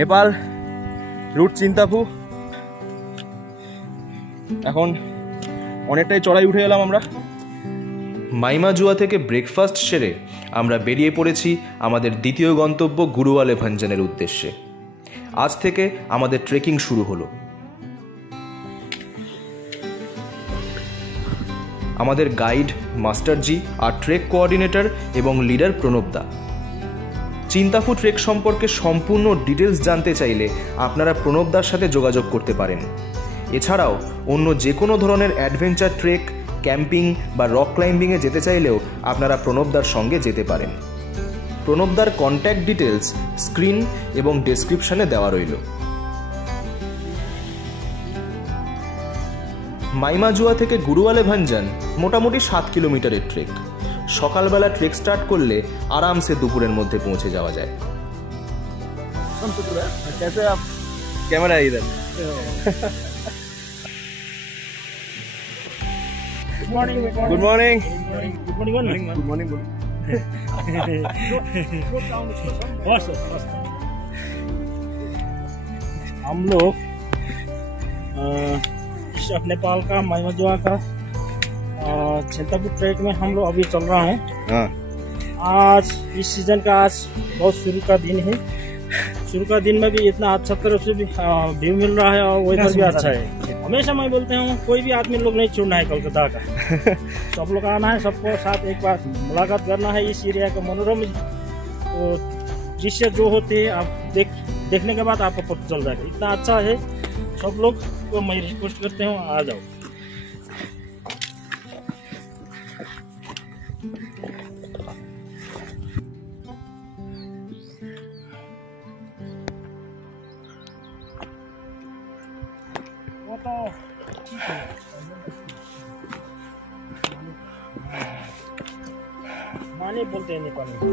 Nepal root চিন্তাপু। এখন অনেকটাই চড়াই উঠে এলাম আমরা। মাইমাজুয়া থেকে ব্রেকফাস্ট সেরে আমরা বেরিয়ে পড়েছি আমাদের দ্বিতীয় গন্তব্য গুরুওয়ালে ভাঞ্জানের উদ্দেশ্যে। আজ থেকে আমাদের ট্রেকিং শুরু হলো। আমাদের গাইড মাস্টারজি আর ট্রেক কোঅর্ডিনেটর এবং লিডার প্রণবদা। চিন্তাফু ট্রেক সম্পর্কে সম্পূর্ণ ডিটেলস জানতে চাইলে আপনারা প্রণবদার সাথে যোগাযোগ করতে পারেন। এছাড়াও অন্য যে কোনো ধরনের অ্যাডভেঞ্চার ট্রেক, ক্যাম্পিং বা রক ক্লাইম্বিংয়ে যেতে চাইলেও আপনারা প্রণবদার সঙ্গে যেতে পারেন। প্রণবদার কন্ট্যাক্ট ডিটেলস স্ক্রিন এবং ডেসক্রিপশনে দেওয়া রইল। মাইমাজুয়া থেকে গুরুওয়ালে ভাঞ্জান মোটামুটি 7 কিলোমিটারের ট্রেক। সকালবেলা ট্রেক স্টার্ট করলে আরামসে দুপুরের মধ্যে পৌঁছে যাওয়া যায়। ক্যামেরা ইধার। Good morning. हम लोग नेपाल का माइमाजुआ का चिंतापू ट्रैक में हम लोग अभी चल रहा है। आज इस सीजन का आज बहुत शुरू का दिन है। शुरू का दिन में भी इतना अच्छा तरफ से भी व्यू मिल रहा है और वेदर भी अच्छा है। हमेशा मैं बोलते हूँ कोई भी आदमी लोग नहीं छोड़ना है कोलकाता का। सब लोग आना है, सबको साथ एक बार मुलाकात करना है। इस एरिया का मनोरम तो दृश्य जो होते हैं आप देखने के बाद आपको पता चल जाएगा। इतना अच्छा है, सब लोग को मैं रिक्वेस्ट करते हूँ आ जाओ। माने बोलते हैं नेपाली में।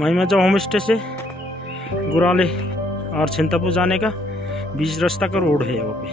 माइमाजुआ होम स्टे से गुराले और चिंतापू जाने का बीच रास्ता का रोड है यहाँ पे।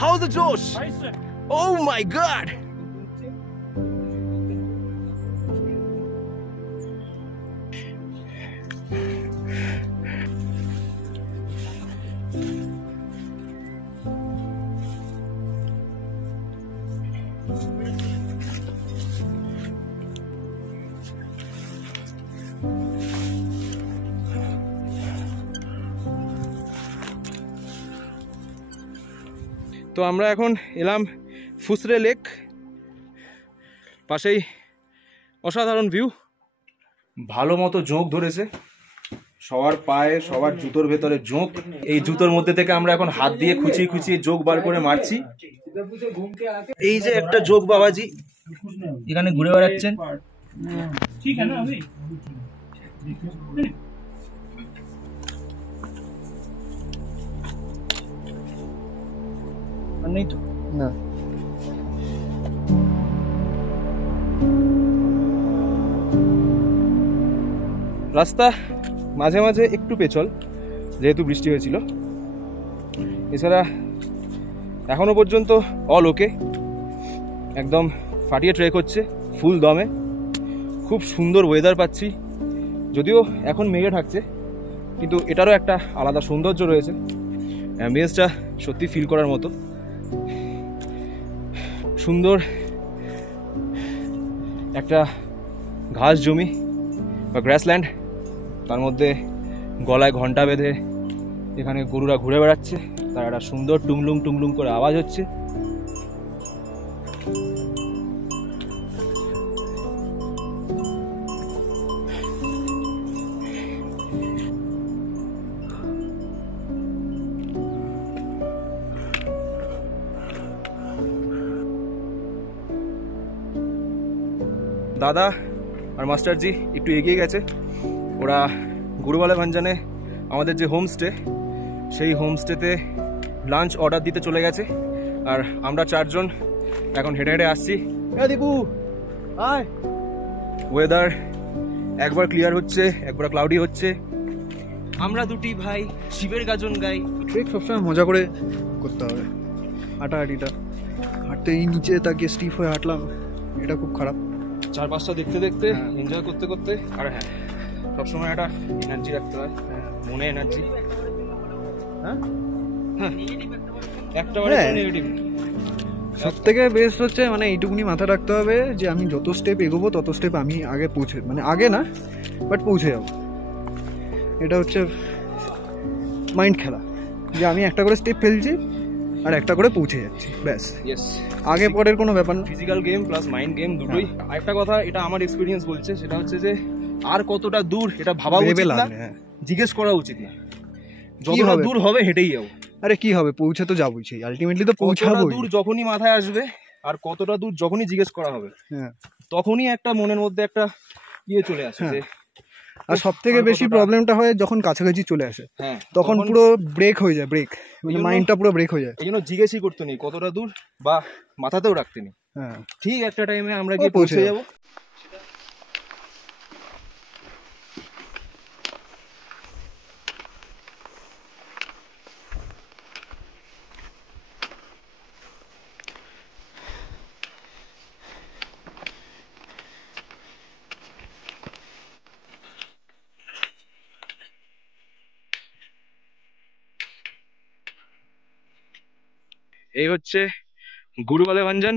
How's the Josh? Oh my God! তো আমরা এখন এলাম ফুসরে লেক, পাশেই অসাধারণ ভিউ। ভালো মতো জোঁক ধরেছে সবার পায়ে, সবার জুতোর ভেতরে জোঁক। এই জুতোর মধ্যে থেকে আমরা এখন হাত দিয়ে খুঁচিয়ে খুঁচিয়ে জোঁক বার করে মারছি। এই যে একটা জোঁক বাবাজি এখানে ঘুরে বেড়াচ্ছেন। ঠিক আছে না আমি নেই তো না। রাস্তা মাঝে মাঝে একটু পেছল যেহেতু বৃষ্টি হয়েছিল, এছাড়া এখনো পর্যন্ত অল ওকে, একদম ফাটিয়ে ট্রেক হচ্ছে ফুল দমে। খুব সুন্দর ওয়েদার পাচ্ছি, যদিও এখন মেঘে থাকছে, কিন্তু এটারও একটা আলাদা সৌন্দর্য রয়েছে। অ্যাম্বিয়েন্সটা সত্যি ফিল করার মতো। সুন্দর একটা ঘাস জমি বা গ্রাসল্যান্ড, তার মধ্যে গলায় ঘন্টা বেঁধে এখানে গরুরা ঘুরে বেড়াচ্ছে, তার একটা সুন্দর টুংলুং টুংলুং করে আওয়াজ হচ্ছে। দাদা আর মাস্টারজি একটু এগিয়ে গেছে, ওরা গুরুবালা ভাঞ্জানে আমাদের যে হোমস্টে, সেই হোমস্টেতে লাঞ্চ অর্ডার দিতে চলে গেছে। আর আমরা চারজন এখন হেঁটে হেঁটে আসছি। দীপু আয়। ওয়েদার একবার ক্লিয়ার হচ্ছে, একবার ক্লাউডি হচ্ছে। আমরা দুটি ভাই শিবের গাজন গাই। ট্রেক সবসময় মজা করে করতে হবে। হাঁটাহাঁটিটা হাঁটতে এই নিচে তাকিয়ে স্টিফ হয়ে হাঁটলাম, এটা খুব খারাপ। চারপাশটা দেখতে দেখতে এনজয় করতে করতে, আর হ্যাঁ সবসময় একটা এনার্জি রাখতে হয়, মনে এনার্জি। হ্যাঁ একটা নেগেটিভ। সব থেকে বেস্ট হচ্ছে মানে এইটুকুনি মাথা রাখতে হবে যে আমি যত স্টেপ এগোবো তত স্টেপ আমি আগে পৌঁছে, মানে আগে না বাট পৌঁছে যাবো। এটা হচ্ছে মাইন্ড খেলা, যে আমি একটা করে স্টেপ ফেলছি আর একটা করে পৌঁছে যাচ্ছি, ব্যাস। ইয়েস, আগে পরের কোনো ব্যাপার না। Physical game plus mind game দুটোই। আরেকটা কথা, এটা আমার এক্সপিরিয়েন্স বলছে, সেটা হচ্ছে যে আর কতটা দূর এটা ভাবা উচিত না, জিজ্ঞেস করা উচিত না। যতটা দূর হবে হেঁটেই যাবো। আরে কি হবে, পৌঁছে তো যাবোই, সেই আলটিমেটলি তো পৌঁছাবো। দূর যখনই মাথায় আসবে আর কতটা দূর যখনই জিজ্ঞেস করা হবে, তখনই একটা মনের মধ্যে একটা ইয়ে চলে আসে। আর সব থেকে বেশি প্রবলেমটা হয় যখন কাছাকাছি চলে আসে, তখন পুরো ব্রেক হয়ে যায়, ব্রেক মানে মাইন্ডটা পুরো ব্রেক হয়ে যায়। এই জন্য জিজ্ঞেসই করতে নেই কতটা দূর, বা মাথাতেও রাখতে নেই। ঠিক একটা টাইমে আমরা গিয়ে পৌঁছে যাবো। এই হচ্ছে গুরুবালা ভাঞ্জান।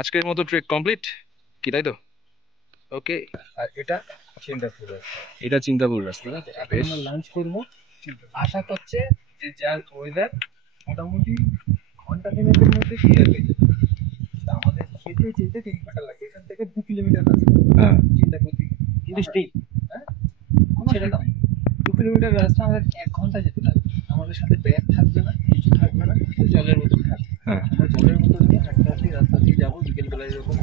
আজকের মতো ট্রেক কমপ্লিট কি, তাই তো? ওকে, আর এটা চিন্তাপুর রাস্তা, এটা চিন্তাপুর রাস্তা। আমরা লাঞ্চ করবো, আশা করছে যে যার ওয়েদার মোটামুটি ঘন্টা তিনেকের মধ্যে ক্লিয়ার হয়ে যাবে। আমাদের যেতে যেতে 3 ঘন্টা লাগে, এখান থেকে 2 কিলোমিটার রাস্তা। হ্যাঁ, চিন্তা করতে কিন্তু স্টিল সেটা দাম 2 কিলোমিটার রাস্তা আমাদের 1 ঘন্টা যেতে লাগবে। আমাদের সাথে ব্যাগ থাকবে না, কিছু থাকবে না, জলের বোতল থাকবে। আমরা জলের বোতল নিয়ে হাঁটতে হাঁটতে রাস্তা দিয়ে যাবো। বিকেলবেলায় এরকম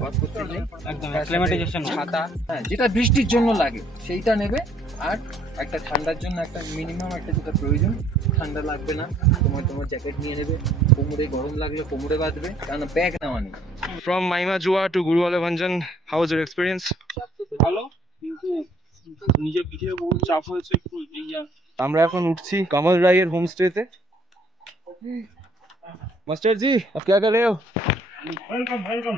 ওয়াক করতে যাই, একদম অ্যাক্লিমেটাইজেশন ছাতা, যেটা বৃষ্টির জন্য লাগে সেইটা নেবে। আর একটা ঠান্ডার জন্য একটা মিনিমাম একটা যেটা প্রয়োজন, ঠান্ডা লাগবে না তোমার জ্যাকেট নিয়ে নেবে। কোমরে গরম লাগলে কোমরে বাঁধবে, কারণ ব্যাগ নেওয়া নেই। ফ্রম মাইমা জুয়া টু গুরুবালা ভাঞ্জান, হাউ ওয়াজ ইউর এক্সপেরিয়েন্স? ভালো, কিন্তু নিজের পিঠে বহু চাপ হয়েছে একটু। আমরা এখন উঠছি কমল রায়ের হোমস্টেতে। मास्टर जी अब क्या कर रहे हो? Welcome welcome.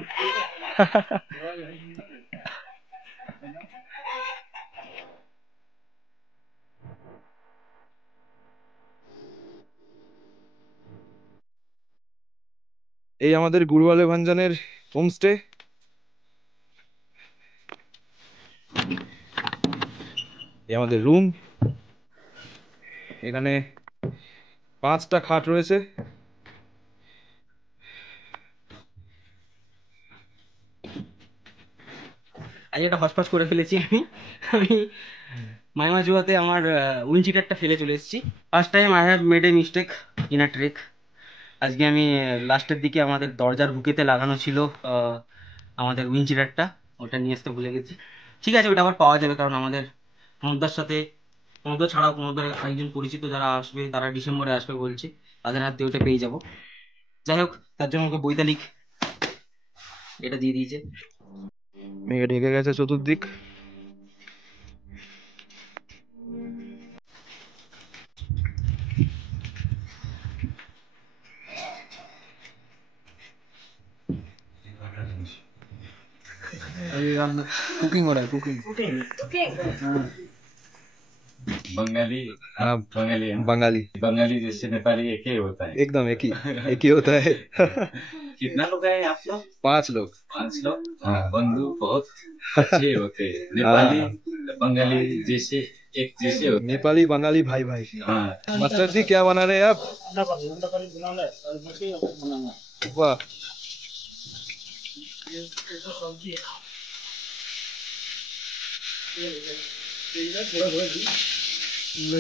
এই আমাদের গুরুবালা ভাঞ্জানের হোমস্টে। এই আমাদের রুম। এখানে 5টা খাট রয়েছে। আজ একটা হসপাস করে ফেলেছি আমি আমি মাইমাজুয়াতে আমার উইন্ডচিটারটা ফেলে চলে এসেছি। First time I have made a mistake in a trek. আজকে আমি লাস্টের দিকে আমাদের দরজার হুকেতে লাগানো ছিল আমাদের উইন্ডচিটারটা, ওটা নিয়ে আসতে ভুলে গেছি। ঠিক আছে, ওটা আবার পাওয়া যাবে, কারণ আমাদের প্রণবদার সাথে, প্রণবদা ছাড়াও প্রণবদার একজন পরিচিত যারা আসবে, তারা ডিসেম্বরে আসবে বলছে, তাদের হাতে ওটা পেয়ে যাব। যাই হোক, তার জন্য আমাকে বৈতালিক এটা দিয়ে দিয়েছে। মেঘে ঢেকে গেছে চতুর্দিক। कुकिंग हो रहा है, कुकिंग। बंगाली हाँ, बंगाली बंगाली बंगाली जैसे नेपाली एक ही होता है। एकदम एक ही होता है। कितना लोग हैं आप लोग? 5 लोग। 5 लोग। हाँ, बंधु बहुत अच्छे होते हैं। नेपाली बंगाली जैसे एक जैसे होते हैं। नेपाली बंगाली भाई भाई। हाँ, मास्टर जी क्या बना रहे हैं आप? वाह,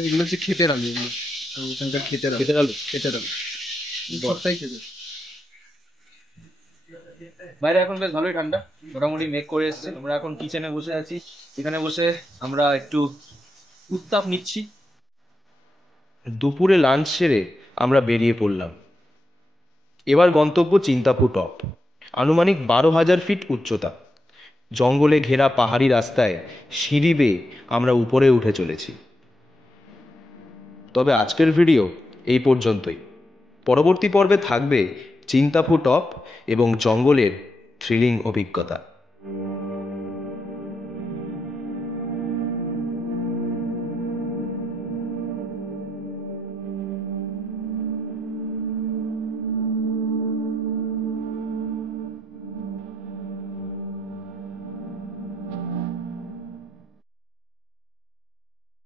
এগুলো হচ্ছে ক্ষেতের আলু, এগুলো ওখানকার ক্ষেতের আলু, ক্ষেতের আলু সবটাই খেতে। বাইরে এখন বেশ ভালোই ঠান্ডা, মোটামুটি মেঘ করে এসছে। আমরা এখন কিচেনে বসে আছি, এখানে বসে আমরা একটু উত্তাপ নিচ্ছি। দুপুরে লাঞ্চ সেরে আমরা বেরিয়ে পড়লাম। এবার গন্তব্য চিন্তাপু টপ, আনুমানিক 12,000 ফিট উচ্চতা। জঙ্গলে ঘেরা পাহাড়ি রাস্তায় সিঁড়ি বেয়ে আমরা উপরে উঠে চলেছি। তবে আজকের ভিডিও এই পর্যন্তই। পরবর্তী পর্বে থাকবে চিন্তাপু টপ এবং জঙ্গলের থ্রিলিং অভিজ্ঞতা।